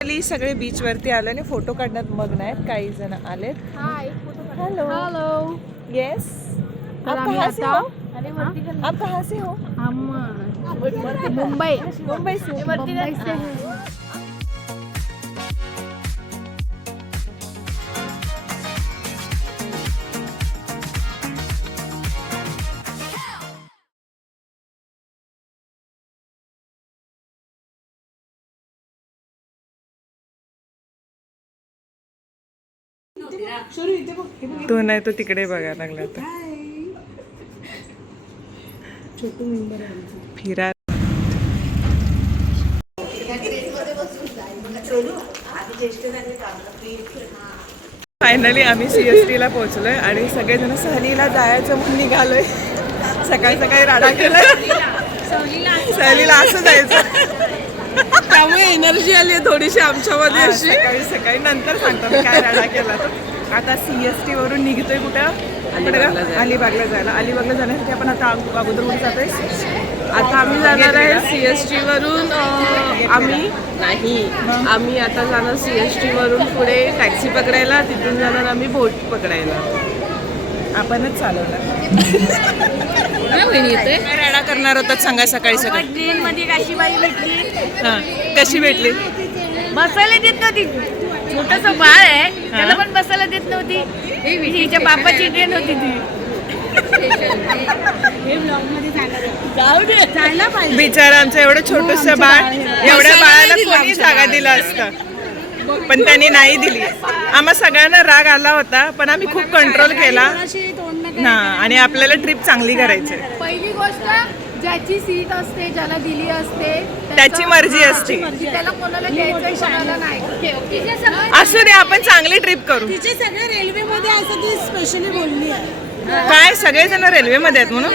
सगळे बीच वरती आले आणि फोटो काढण्यात मग्न आहेत. काही जण आलेत. हेलो हेलो यस आप कहाँ से हो? आप कहाँ से हो? हम मुंबई मुंबई से हैं. तो नाही तो तिकडे बघायला लागला आता फिरा. फायनली आम्ही CST ला पोहोचलोय आणि सगळेजण सहलीला जायचं म्हणून निघालोय. सकाळी सकाळी राडा केला. सहलीला असं जायचं त्यामुळे एनर्जी आली आहे थोडीशी आमच्यामध्ये अशी. सकाळी सकाळी नंतर सांगतो मी काय राडा केला तो. आता CST वरून निघतोय कुठं? अलिबागला जायला. अलिबागला जाण्यासाठी आपण आता अगोदर कुठे जातोय? आता आम्ही जाणार आहे CST वरून. आम्ही आता जाणार CST वरून पुढे टॅक्सी पकडायला. तिथून जाणार आम्ही बोट पकडायला. आपणच चालवणार. काय राडा करणार होतात सांगा सकाळी सकाळी? ट्रेन मध्ये काशीबाई भेटली. हां कशी भेटली? बसायला देत नव्हती. छोटस बाळ आहे त्याला पण बसायला देत नव्हती. तिच्या बापाची ट्रेन होती ती. बिचारा आमचं एवढं छोटस बाळ. एवढ्या बाळाला कोणी जागा दिला असतं पण त्यांनी नाही दिली. आम्हा सगळ्यांना राग आला होता पण आम्ही खूप कंट्रोल केला ना आणि आपल्याला ट्रिप चांगली करायची. पहिली गोष्ट ज्याची सीट असते ज्याला दिली असते त्याची मर्जी असते. त्याला कोणाला घ्यायचं कोणाला नाही. असू दे आपण चांगली ट्रिप करू. तिचे सगळे रेल्वेमध्ये असं ती स्पेशली बोलली आहे. काय सगळेजण रेल्वेमध्ये आहेत म्हणून?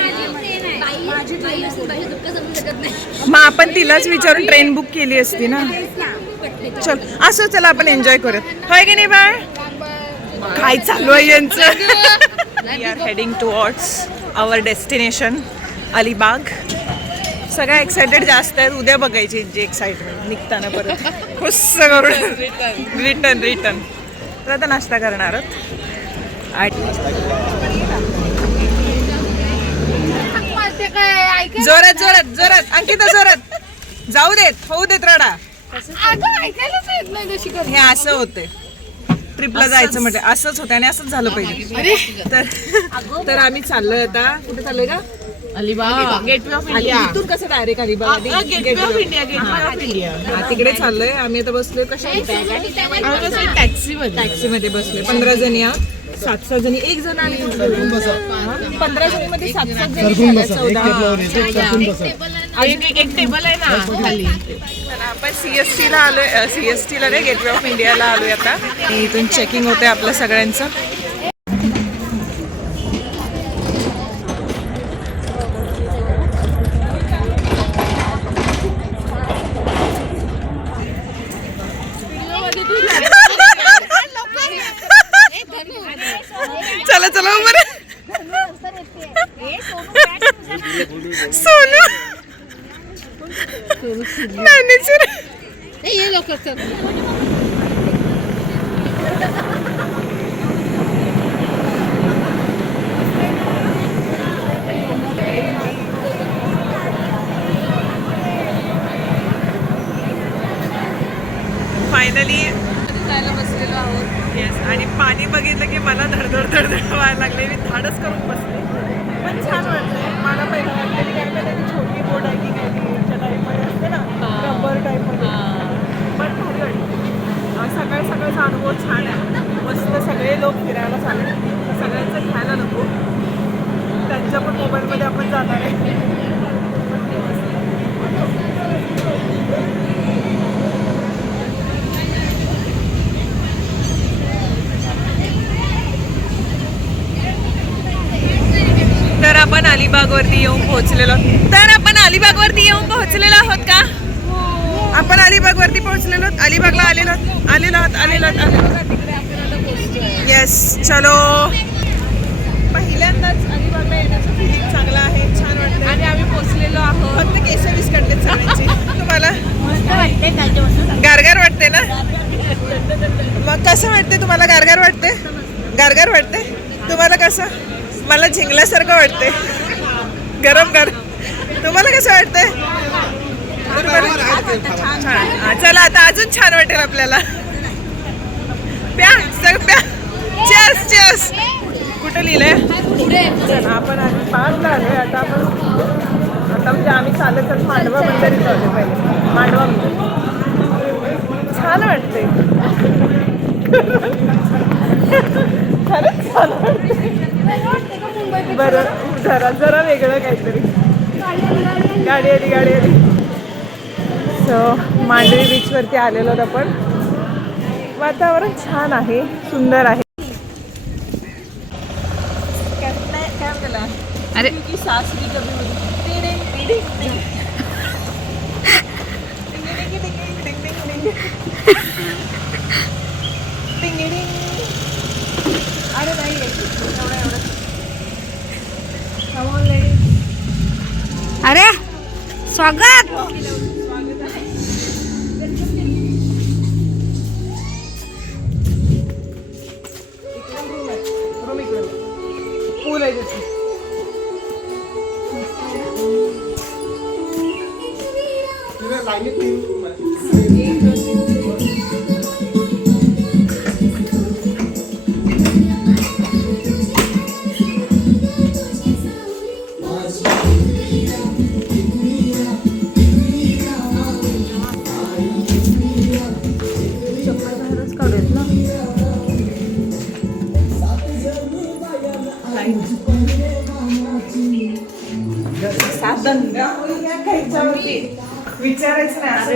मग आपण तिलाच विचारून ट्रेन बुक केली असती ना. चल असं चला आपण एन्जॉय करूया. होय की नाही बाळ? काय चालू आहे यांचं? We are heading towards our destination Alibaug. सगळ्या एक्साइटेड जास्त आहेत. उद्या बघायची जी एक्साइटमेंट निघताना परत खुस्स करून रिटर्न. तर आता नाश्ता करणार आहोत. जोरात जोरात जोरात अंकिता जोरात. जाऊ देत होऊ देत राडा. हे असं होते ट्रिपला जायचं म्हणजे असंच होतं आणि असंच झालं पाहिजे. तर आम्ही चाललोय आता. कुठे चाललोय का? Alibag gateway of India. इथून कसं direct Alibag gateway of India. तिकडे चाललोय आम्ही. आता बसलोय कशा टॅक्सी मध्ये बसलोय. 15 जणी आहोत. 7-6 जणी. एक जण आणि 15 जणीमध्ये 7-7 जणी. 14 एक टेबल आहे ना खाली. आपण CST ला आलोय. CST ला नाही गेटवे ऑफ इंडियाला आलोय आता. इथून चेकिंग होतंय आपलं सगळ्यांचं. चला चला उभं सोनू मॅनेजर. फायनली जायला बसलेलो आहोत. येस. आणि पाणी बघितलं की मला धडधड व्हायला लागले. मी धाडच करून बसले पण छान वाटतंय. मला पहिलं वाटलं काय माहिती छोटी बोट आहे की काय ती टाईपमध्ये असते ना रबर टाईपमध्ये. पण भारी वाटतं. सकाळी सकाळचा अनुभव छान आहे. मस्त सगळे लोक फिरायला चालले. सगळ्यांचं घ्यायला नको. त्यांच्या पण मोबाईलमध्ये आपण जाणार आहे. तर आपण अलिबागवरती येऊन पोहोचलेलो आहोत का? आपण अलिबागवरती पोहोचलेलो. अलिबागला आलेलो. येस चलो. पहिल्यांदाच अलिबागला येण्याचं फिलिंग चांगलं आहे. छान वाटतं. आणि आम्ही पोहोचलेलो आहोत. फक्त केस विस्कटलेत सगळ्यांचे. तुम्हाला गारगार वाटते ना? मग कसं वाटते तुम्हाला? गारगार वाटते? गारगार वाटते तुम्हाला? कसं? मला झिंगल्यासारखं वाटते, गरम गरम. तुम्हाला कसं वाटतंय? छान. चला आता अजून छान वाटेल आपल्याला. प्या सग प्या. चेस चेस. कुठं लिहिलंय? चला आपण आधी 5ला आलोय. आता म्हणजे आम्ही चालत मांडवा बंदरीत आलो पहिले. मांडवा छान वाटते. खरंच छान वाटते. बरं जरा वेगळं काहीतरी. गाडी आली. सो मांडवी बीचवरती आलेलो आपण. वातावरण छान आहे, सुंदर आहे. काय बोला? अरे की सासरी कभी अरे नाही एवढं अरे स्वागत. पूल आहे तिथे. विचारायचं नाही असं.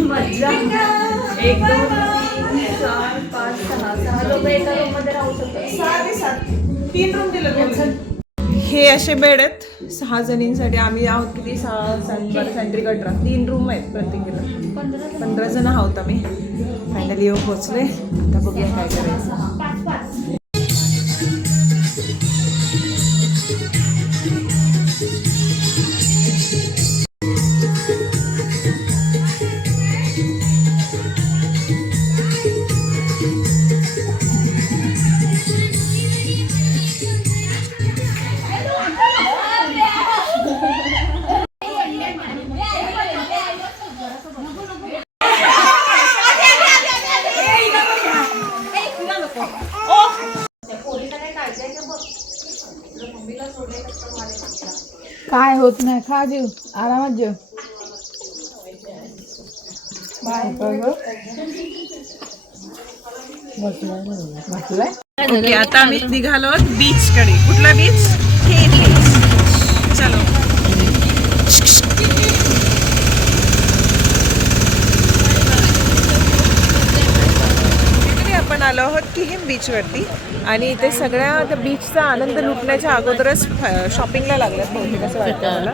मजा. 1 2 3 4 5 6 लोक एका रूम मध्ये राहू शकतात. 3 रूम दिलं. हे असे बेड आहेत 6 जणींसाठी. आम्ही आहोत किती? 6 सेंट्रिक 18. 3 रूम आहेत प्रत्येकीला. 15 जण आहोत आम्ही. फायनली येऊ पोहोचले. आता बघूया काय करायचं. काय होत नाही. खा जेव, आरामात जेव. ओके आता आम्ही निघालो बीच कडे. कुठला बीच? चलो. आपण आलो आहोत किहिम बीचवरती आणि इथे सगळ्या त्या बीचचा आनंद लुटण्याच्या अगोदरच शॉपिंगला लागल्यात बहुतेक असं वाटतं मला.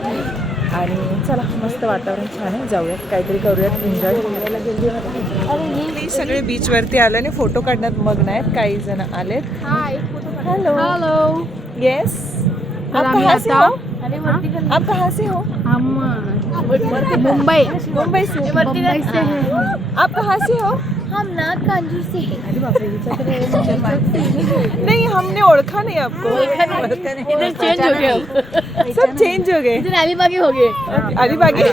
आणि चला मस्त वातावरण छान आहे. जाऊयात काहीतरी करूयात. एन्जॉय करायला गेली. सगळे बीचवरती आले आणि फोटो काढण्यात मग्न आहेत. काही जण आलेत. Hello hello. येस. आप कहाँ से हो? आप कहाँ से हो? हम मुंबई. मुंबई से. आप कहाँ से हो? हम नाथ कांजूर से हैं. नहीं हमने ओळखा नहीं आपको. इधर चेंज हो गया. सब चेंज हो गए. इधर अलीबागी हो गए. अलीबागी.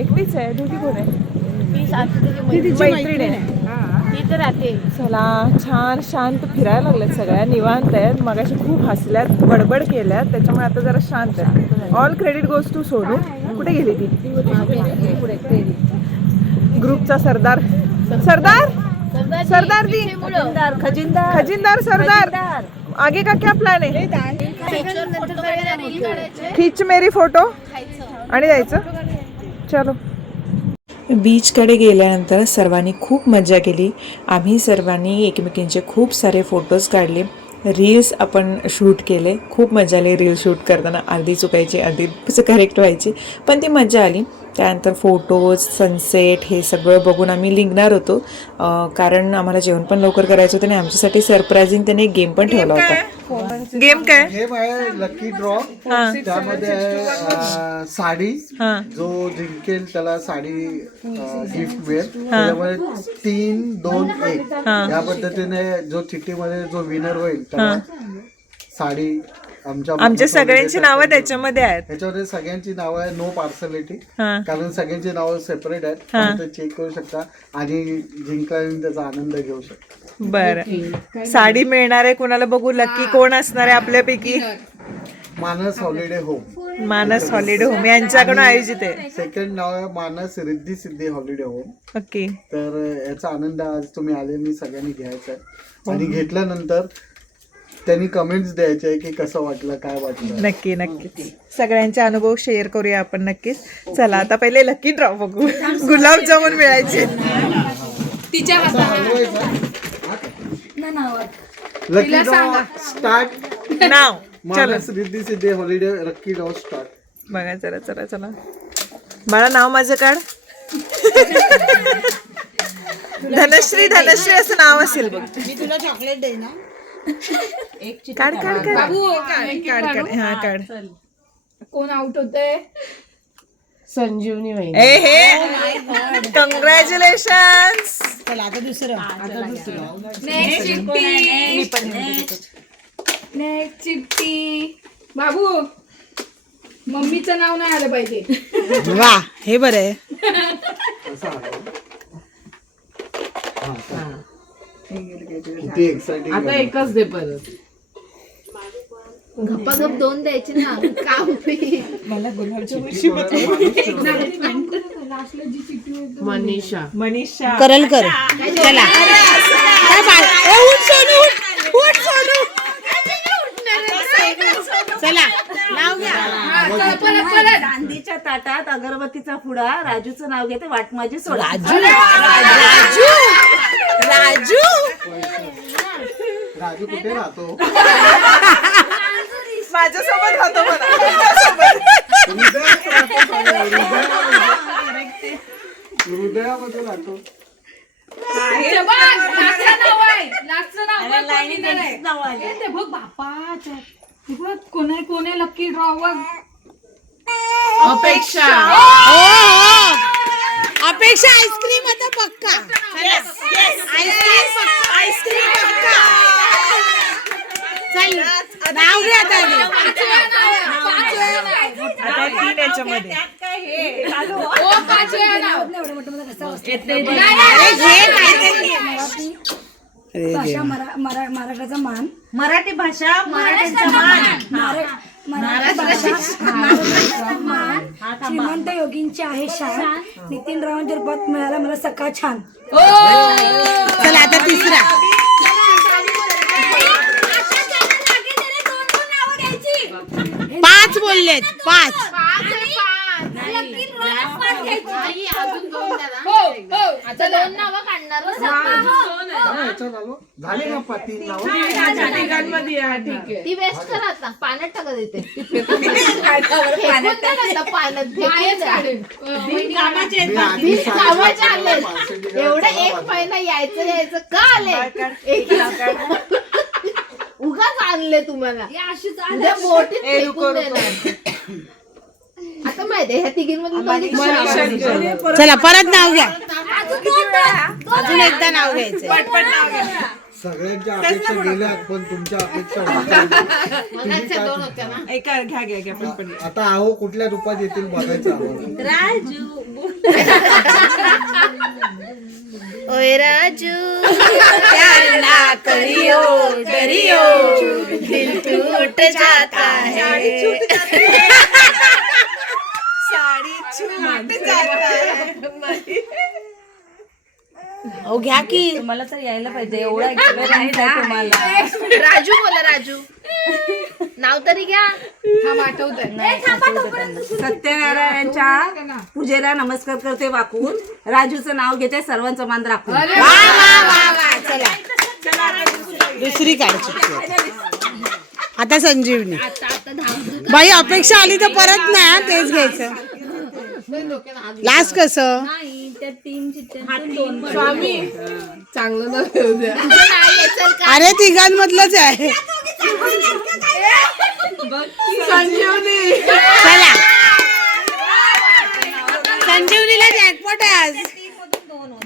एकटीच आहे. दोघी कोण आहे? मैत्रीण आहे. इथं राहते. चला छान शांत फिरायला लागल्यात. सगळ्या निवांत आहेत. मगाशी खूप हसल्यात, बडबड केल्यात, त्याच्यामुळे आता जरा शांत आहे. All credit goes to Sonu. कुठे गेली ती? ग्रुपचा सरदार दी. खजिनदार सरदार. आगे का क्या प्लॅन आहे? खीच मेरी फोटो आणि जायचं. चलो. बीचकडे गेल्यानंतर सर्वांनी खूप मजा केली. आम्ही सर्वांनी एकमेकींचे खूप सारे फोटोज काढले. रील्स आपण शूट केले. खूप मजा आली रील शूट करताना. अर्धी चुकायची, अर्धी करेक्ट व्हायची, पण ती मजा आली. त्यानंतर फोटोज, सनसेट हे सगळं बघून आम्ही निघणार होतो, कारण आम्हाला जेवण पण लवकर करायचं होतं आणि आमच्यासाठी सरप्रायझिंग त्याने गेम पण ठेवला होता. गेम काय? गेम आहे लकी ड्रॉ. त्यामध्ये आहे साडी. जो जिंकेल त्याला साडी गिफ्ट मिळेल. त्याच्यामध्ये 3, 2, 1 या पद्धतीने जो चिठ्ठीमध्ये जो विनर होईल त्याला साडी. आमच्या सगळ्यांची नावं त्याच्यामध्ये आहेत. त्याच्यामध्ये सगळ्यांची नावं आहे. नो पार्सलिटी, कारण सगळ्यांची नावं सेपरेट आहेत. चेक करू शकता आणि जिंकल्याने त्याचा आनंद घेऊ शकता. बरं, साडी मिळणार आहे कुणाला बघू. लकी कोण असणार आहे आपल्यापैकी? मानस हॉलिडे होम. मानस हॉलिडे होम यांच्याकडून आयोजित आहे. सेकंड नाव आहे मानस Riddhi Siddhi holiday home. Okay. तर याचा आनंद आज तुम्ही आलेली सगळ्यांनी घ्यायचा आहे आणि घेतल्यानंतर त्यांनी कमेंट्स द्यायचे की कसं वाटलं, काय वाटलं. नक्की नक्की सगळ्यांचे अनुभव शेअर करूया आपण नक्कीच. चला आता पहिले लकी ड्रॉ बघू. गुलाबजामुन मिळायचे. लकी ड्रॉ स्टार्ट नाव. मानस Riddhi Siddhi holiday lucky draw start. बघा चला चला चला. बाळा नाव माझं काढ. धनश्री धनश्री असं नाव असेल बघ. मी तुला चॉकलेट दे ना. काढ काढ काढ काढ काढ. हा काढ. कोण आउट होतंय? संजीवनी वहिनी. ए हे कॉंग्रॅच्युलेशन. चला आता दुसरं. नेक्स्ट चिठ्ठी. बाबू, मम्मीचं नाव नाही आलं पाहिजे. वा, हे बरं आहे. किती एक्साइटिंग. आता एकच दे परत. गप्पागप 2 द्यायचे ना. काम मनीषा. मनीषा. करलकर. चला काय बाळ? ए, उठ सोनू, उठ, उठ सोनू. चला नाव घ्या. चांदीच्या ताटात अगरबत्तीचा पुडा. राजूचं नाव घेते. वाट माझी सोडा. राजू राजू राजू. राजू कुठे राहतो? माझ्यासोबत राहतो मला. हृदयामध्ये राहतो. कोण आहे लकी ड्रॉवर? अपेक्षा. हो हो, अपेक्षा आईस्क्रीम आता पक्का. आईस्क्रीम पक्का. चल नाव घ्या आता. आता 3 याच्यामध्ये. महाराष्ट्राचा मान. मराठी भाषा मराठ्यांचा मान. श्रीमंत योगींची आहे शान. नितीन रावांचे पद मिळाला मला सका छान. चला आता तिसरा. 5 बोललेत. 5. झाले ना पाटील नाव. ती वेस्ट करा आता. पाण्यात टाका देते. एवढं 1 महिना यायचं का आले? उगाच आणले तुम्हाला. आता माहिती ह्या तिघींमध्ये. चला परत नाव घ्या. अजून एकदा नाव घ्यायचं. पटपट नाव घ्या. सगळ्यांच्या अपेक्षा गेल्या पण तुमच्या अपेक्षा एका घ्या घ्या घ्या पटपट. आता आहो कुठल्या रूपात येतील बघायचं आहोत. राजू. ओय राजू प्यार ना करियो डरियो दिल टूट जाता है. साडी छूट जाता है. हो घ्या की. तुम्हाला तर यायला पाहिजे. एवढा एक्सपिरियन्स आहे तुम्हाला. राजू बोला. राजू नाव तरी घ्या. सत्यनारायणच्या पूजेला नमस्कार करते वाकून. राजूचं नाव घेते. सर्वांचं मान राखून. वा वा वा वा. चला दुसरी काढची. आता संजीवनी. बाई अपेक्षा आली तर परत नाही तेच घ्यायचं. लास्ट कसं नाही त्या 3 चिठ्ठ्यांतून 2 स्वामी चांगलं नव्हे उद्या अरे तिघांमधलंच आहे संजीवनी चला संजीवनीला जॅकपॉट आहे आज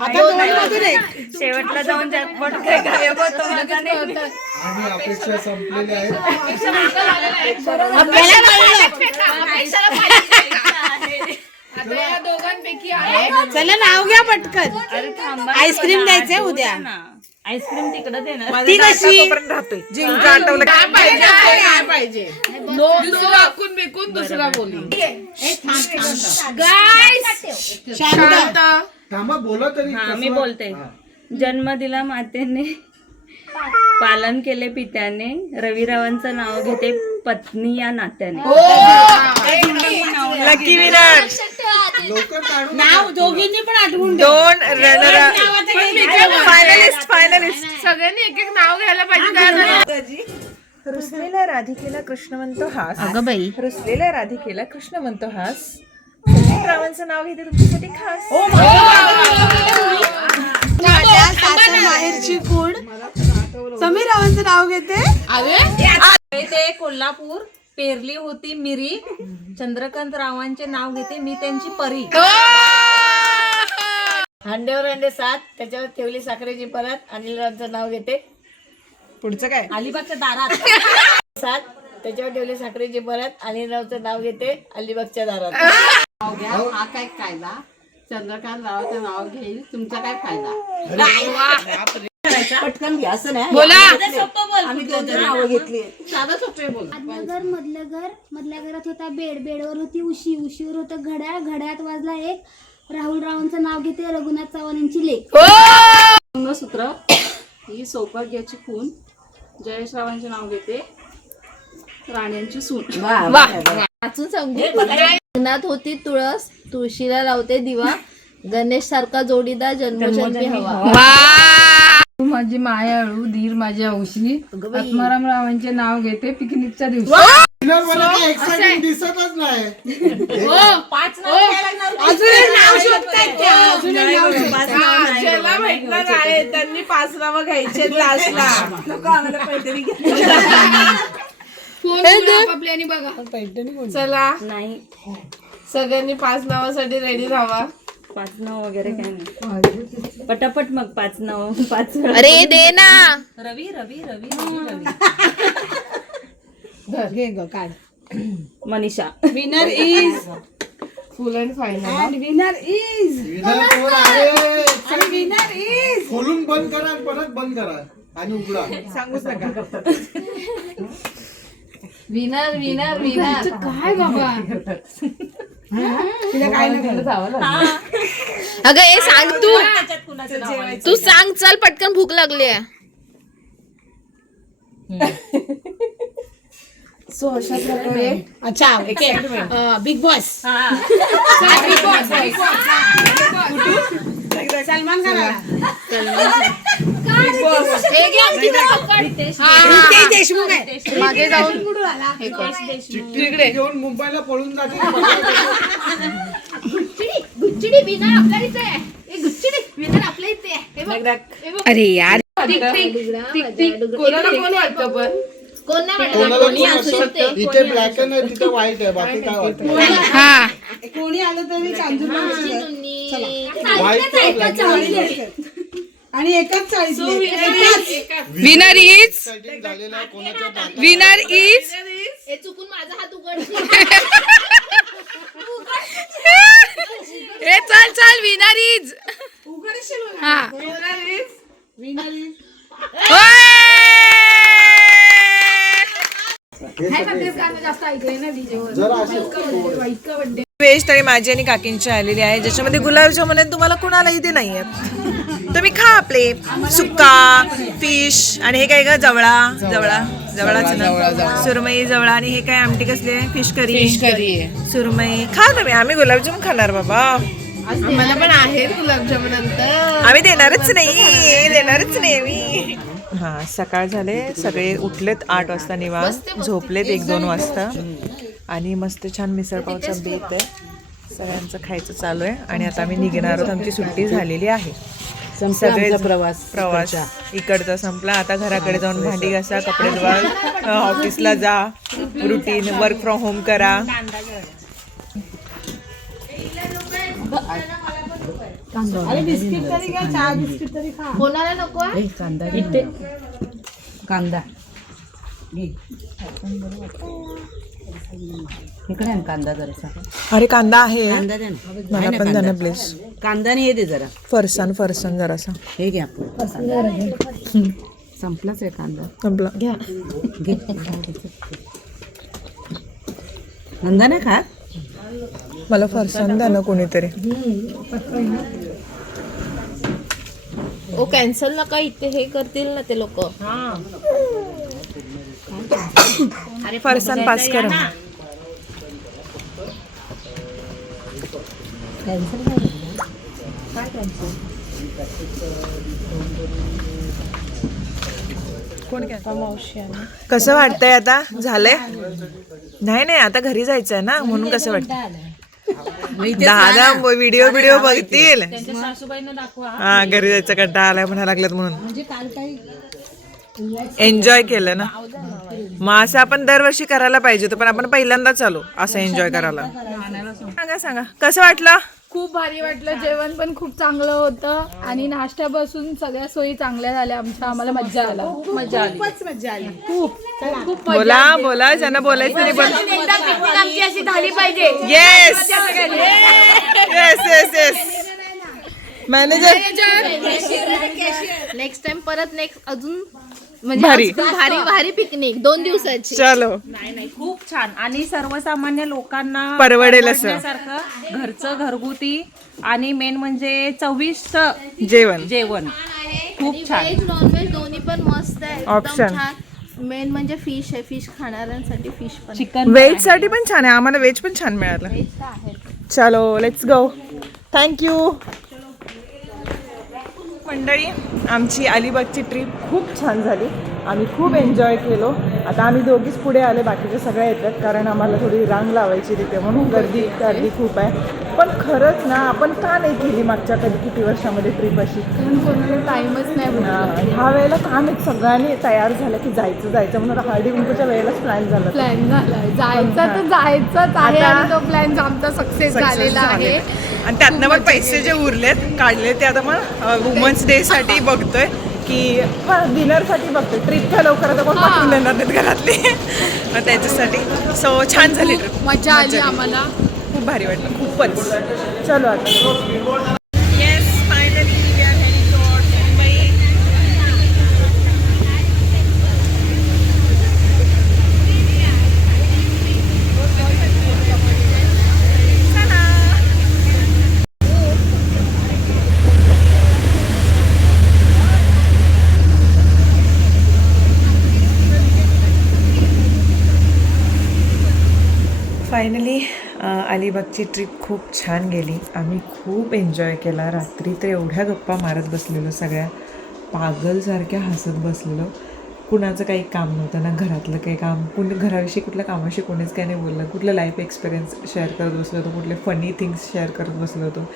आता 2 मधून 1 शेवटला जाऊन जॅकपॉट काय गायब होतो माझा नाही. आणि अपेक्षा संपलेल्या आहेत. आपल्याला कळलं. चला नाव घ्या पटकन. आईस्क्रीम द्यायचंय उद्या. आईस्क्रीम तिकडे देणार. ती कशी राहतोय जिंक आठवलं काय पाहिजे दुसरा बोली शांत थांबा बोला तरी मी बोलते. जन्म दिला मातेने, पालन केले पित्याने, रविरावांचं नाव घेते पत्नी या नात्याने. लकी विनर लवकर काढून नाव दोघींनी पण आठवून दे. 2 रनर फायनलिस्ट सगळ्यांनी एक एक नाव घ्यायला पाहिजे. रुसलेल्या राधिकेला कृष्ण म्हणतो हास. अगं बाई, रुसलेल्या राधिकेला कृष्ण म्हणतो हास. संदीप रावांचं नाव घेते तुमच्यासाठी खास. माझ्या सासर माहेरची खूण समीर रावांचं नाव घेते. ते कोल्हापूर पेरली होती मिरी, चंद्रकांत रावांचे नाव घेते मी त्यांची परी. अंड्यावर अंडे 7, त्याच्यावर ठेवली साखरेची परत, अनिल रावांचं नाव घेते. पुढचं काय अलिबागच्या दारात 7, त्याच्यावर ठेवली साखरेची परत, अनिल रावांचं नाव घेते. अलिबागच्या दारात. हा काय कायदा, चंद्रकांत रावाचं नाव घेईल तुमचा काय फायदा. पटकन घ्या असं नाही. आम्ही 2 नावं घेतली. साधं सोपे बोल. मधल्या घरात होता बेड, बेडवर होती उशी, उशीवर होतं घड्याळ, घड्याळात वाजला 1. राहुल रावांचं नाव घेते रघुनाथ चव्हाण यांची लेक. मंगळसूत्र ही सौभाग्याची खून, जयेश रावांचे नाव घेते राण्यांची सून. वाचून सांगू. लग्नात होती तुळस, तुळशीला लावते दिवा, गणेश सारखा जोडीदार जन्मोजन्मी हवा. माझी मायाळू धीर माझ्या औशी, आत्माराम रावांचे नाव घेते पिकनिकच्या दिवशी. एक्साइटिंग दिसतच नाही. अजून एक नाव शोधतायत त्या. अजून एक नाव शोधतायत. ज्याला भेटणार आहे त्यांनी 5 नावं घ्यायचे लास्टला. चला नाही, सगळ्यांनी 5 नावासाठी रेडी राहा. 5 नाव वगैरे काय नाही. पटापट मग 5 नाव. 5. अरे दे ना. रवी रवी रवी रवी घे ग काढ. Manisha. Winner is full and final. And winner is winner कोण आहे? आणि विनर इज खोलून बंद करा आणि परत बंद करा आणि उघडा. सांगूच नका. विनर विनर विनर काय बाबा तिला काय नाही. अगं ए सांग तू सांग, चल पटकन भूक लागली आहे. सो अशा प्रकारे अच्छा बिग बॉस सलमान खान रितेश देशमुख आहे. मागे जाऊन चिठ्ठी घेऊन मुंबईला पळून जाते. गुच्चिडी विनर आपल्या इथे आहे. गुच्चिडी विनर आपल्या इथे आहे. अरे यार कोणाला कोण वाटतं पण कोण नाही कोणाला कोणी असू शकतं. इथे ब्लॅक आहे तिथे व्हाईट आहे. बाकी काय वाटतं? हा कोणी आलं तरी चांदूर व्हाईट आणि एकाच चाळीस विनर इज झालेला आहे कोणाच्या दातात. विनर इज हे चुकून माझा हात उघड. ए चल चल विनर इज हा जरा असे व्हेज तरी माझी आणि काकींची आलेली आहे, ज्याच्यामध्ये गुलाबजामुन आहेत. तुम्हाला कुणाला इथे नाही आहेत. तुम्ही खा आपले सुक्का फिश आणि हे काय का जवळाच ना, सुरमई जवळा. आणि हे काय आमटी कसली आहे? फिश करी सुरमई. खा तुम्ही. आम्ही गुलाबजामुन खाणार बाबा. आम्हाला पण आहेत गुलाबजामुन नंतर. आम्ही देणारच नाही मी. हा सकाळ झाले, सगळे उठलेत 8 वाजता निवांत, झोपलेत 1-2 वाजता. आणि मस्त छान मिसळपावचा बेत आहे. सगळ्यांचं खायचं चालू आहे आणि आता आम्ही निघणार आहोत. आमची सुट्टी झालेली आहे. सगळे प्रवास प्रवास इकडचा संपला. आता घराकडे जाऊन भांडी घासा, कपडे धुवा, ऑफिसला जा, रुटीन वर्क फ्रॉम होम करा. बिस्किट तरी घ्या, चहा बिस्किट तरी खा. कोणाला नको कांदा इथे कांदा इकडे आहे कांदा जरासा. अरे कांदा आहे, कांदा दे ना. मला पण द्या ना प्लीज. कांदा नाही दे जरा. फरसाण जरासा हे घ्या आपण. संपलाच आहे कांदा. संपला. घ्या घे. नंदा नाही खात. मला फरसाण द्या ना कोणीतरी. ओ कॅन्सल नका, इथे हे करतील ना ते लोक. फरसाण पास करा. कसं वाटतंय आता? झालंय? नाही आता घरी जायचंय ना, म्हणून कसं वाटतं? दादा व्हिडिओ बघतील. हा घरी जायचं कंटाळा आलाय म्हणा लागल्यात म्हणून. एन्जॉय केलं ना, मग असं आपण दरवर्षी करायला पाहिजे होतं, पण आपण पहिल्यांदाच आलो असं एन्जॉय करायला. सांगा कसं वाटलं? खूप भारी वाटलं. जेवण पण खूप चांगलं होतं आणि नाश्त्यापासून सगळ्या सोयी चांगल्या झाल्या आमच्या. आम्हाला मज्जा आला, खूप मजा आली. खूप बोला ज्यांना बोलायचं नाही बोल. आमची अशी झाली पाहिजे. येस मॅनेजर नेक्स्ट टाइम परत नेक्स्ट म्हणजे भारी पिकनिक 2 दिवसाची. चलो नाही खूप छान आणि सर्वसामान्य लोकांना परवडेल असं सारखं घरचं घरगुती आणि मेन म्हणजे चविष्ट जेवण खूप छान. व्हेज नॉनव्हेज दोन्ही पण मस्त आहे. Option. मेन म्हणजे फिश आहे. फिश खाणाऱ्यांसाठी फिश पण चिकन व्हेज साठी पण छान आहे. आम्हाला व्हेज पण छान मिळालं. चलो लेट्स गो. थँक्यू मंडळी. आमची अलिबागची ट्रिप खूप छान झाली. आम्ही खूप एन्जॉय केलो. आता आम्ही दोघीच पुढे आले, बाकीचे सगळे येतात कारण आम्हाला थोडी रांग लावायची तिथे म्हणून गर्दी खूप आहे. पण खरंच ना आपण का नाही केली मागच्या किती वर्षामध्ये ट्रिप अशी? कोणाला टाइमच नाही. ह्या वेळेला का नाही सगळ्यांनी तयार झालं की जायचं म्हणून हळदी कुंकूच्या वेळेलाच प्लॅन झाला. प्लॅन झालाय जायचं तर जायचंच आहे आणि तो प्लॅन आमचा सक्सेस झालेला आहे. आणि त्यातनं पण पैसे जे उरलेत काढले ते आता मग वुमन्स डे साठी बघतोय की डिनरसाठी बघतोय. ट्रिपच्या लवकर आता कोण पाठवून देणार नाहीत घरातले मग त्याच्यासाठी. सो छान झाली ट्रिप, मजा आली आम्हाला. खूप भारी वाटलं खूपच. चलो आता yes finally we are heading towards Mumbai. Finally अलिबागची ट्रिप खूप छान गेली. आम्ही खूप एन्जॉय केला. रात्री तर एवढ्या गप्पा मारत बसलेलो, सगळ्या पागलसारख्या हसत बसलेलो. कुणाचं काही काम नव्हतं ना, घरातलं काही काम, घराविषयी कुठल्या कामाशी कोणीच काही नाही बोललं. कुठलं लाईफ एक्सपिरियन्स शेअर करत बसलो होतो, कुठले फनी थिंग्स शेअर करत बसलो होतो.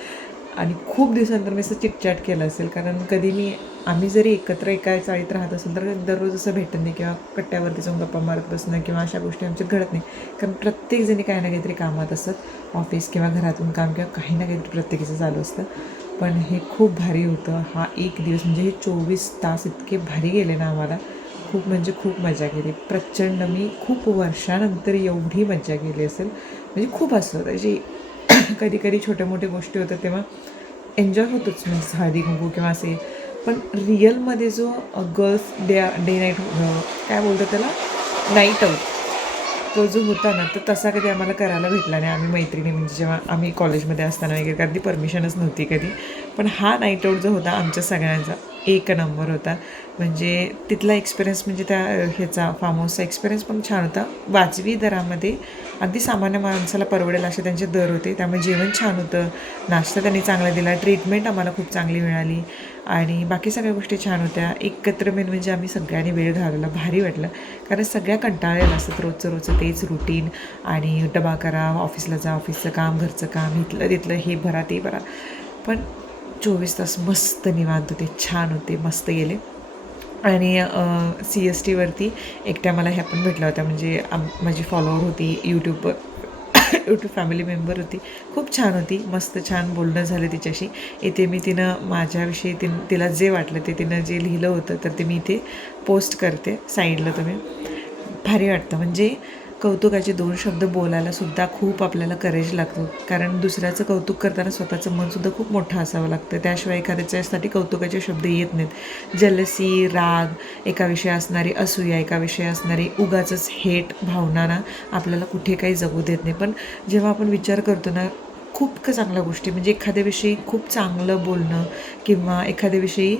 आणि खूप दिवसानंतर मी असं चिटचॅट केलं असेल, कारण कधी आम्ही जरी एकत्र एका चाळीत राहत असेल तर दररोज असं भेटत नाही किंवा कट्ट्यावरती जाऊन गप्पा मारत बसणं किंवा अशा गोष्टी आमच्यात घडत नाही. कारण प्रत्येकजणी काही ना काहीतरी कामात असतात, ऑफिस किंवा घरातून काम किंवा काही ना काहीतरी प्रत्येकाचं चालू असतं. पण हे खूप भारी होतं. हा एक दिवस म्हणजे हे 24 तास इतके भारी गेले ना आम्हाला. खूप म्हणजे खूप मजा केली. प्रचंड. मी खूप वर्षानंतर एवढी मजा केली असेल, म्हणजे खूप असं त्याची कधी कधी छोट्या मोठ्या गोष्टी होतात तेव्हा एन्जॉय होतोच, म्हणजे हळदी कुंकू किंवा असे. पण रिअलमध्ये जो गर्ल्स डे नाईट काय बोलतात त्याला, नाईट आऊट, तो जो होता ना तो तसा कधी आम्हाला करायला भेटला नाही. आम्ही मैत्रिणी म्हणजे जेव्हा आम्ही कॉलेजमध्ये असताना वगैरे कधी परमिशनच नव्हती कधी. पण हा नाईट आऊट जो होता आमच्या सगळ्यांचा एक नंबर होता. म्हणजे तिथला एक्सपिरियन्स म्हणजे त्या ह्याचा फार्म हाऊसचा एक्सपिरियन्स पण छान होता. वाजवी दरामध्ये अगदी सामान्य माणसाला परवडेल असे त्यांचे दर होते. त्यामुळे जेवण छान होतं, नाश्ता त्यांनी चांगला दिला, ट्रीटमेंट आम्हाला खूप चांगली मिळाली आणि बाकी सगळ्या गोष्टी छान होत्या. एकत्र मेन म्हणजे आम्ही सगळ्यांनी वेळ घालवला, भारी वाटलं. कारण सगळ्या कंटाळलेलं असतात, रोजचं तेच रुटीन आणि डबा करा, ऑफिसला जा, ऑफिसचं काम, घरचं काम, इथलं तिथलं, हे भरा ते भरा. पण 24 तास मस्त निवांत होते, छान होते, मस्त गेले. आणि CSTवरती एकट्या मला ह्या पण भेटल्या होत्या, म्हणजे माझी फॉलोअर होती यूट्यूब फॅमिली मेंबर होती, खूप छान होती, मस्त छान बोलणं झालं तिच्याशी. इथे मी तिनं माझ्याविषयी तिला जे वाटलं ते तिनं जे लिहिलं होतं तर ते मी इथे पोस्ट करते साईडला. तुम्ही भारी वाटतं. म्हणजे कौतुकाचे 2 शब्द बोलायला सुद्धा खूप आपल्याला करेज लागतो. कारण दुसऱ्याचं कौतुक करताना स्वतःचं मनसुद्धा खूप मोठं असावं लागतं. त्याशिवाय एखाद्याच्यासाठी कौतुकाचे शब्द येत नाहीत. जलसी, राग, एका विषयी असणारी असूया, एका विषयी असणारी उगाचच हेट भावना ना आपल्याला कुठे काही जगू देत नाही. पण जेव्हा आपण विचार करतो ना, खूप चांगल्या गोष्टी म्हणजे एखाद्याविषयी खूप चांगलं बोलणं किंवा एखाद्याविषयी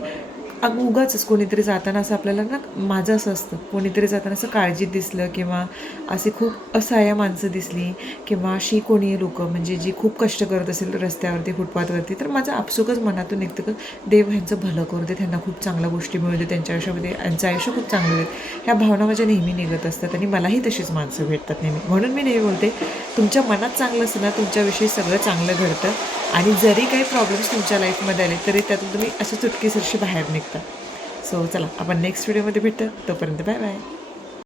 उगाचच कोणीतरी जाताना असं आपल्याला ना, माझं असं असतं, कोणीतरी जाताना असं काळजीत दिसलं किंवा असे खूप असहाय्य माणसं दिसली किंवा अशी कोणी लोक म्हणजे जी खूप कष्ट करत असेल रस्त्यावरती, फुटपाथवरती, तर माझं आपसुकच मनातून निघतं की देव ह्यांचं भलं करू दे, त्यांना खूप चांगल्या गोष्टी मिळू दे, त्यांच्या आयुष्यामध्ये यांचं आयुष्य खूप चांगलं होईल. ह्या भावना माझ्या नेहमी निघत असतात आणि मलाही तशीच माणसं भेटतात नेहमी. म्हणून मी नेहमी बोलते, तुमच्या मनात चांगलं असतं ना, तुमच्याविषयी सगळं चांगलं घडतं. आणि जरी काही प्रॉब्लेम्स तुमच्या लाईफमध्ये आले तरी त्यातून तुम्ही असं चुटकीसरशी बाहेर निघता. सो चला, आपण नेक्स्ट व्हिडिओमध्ये भेटतो. तोपर्यंत बाय बाय.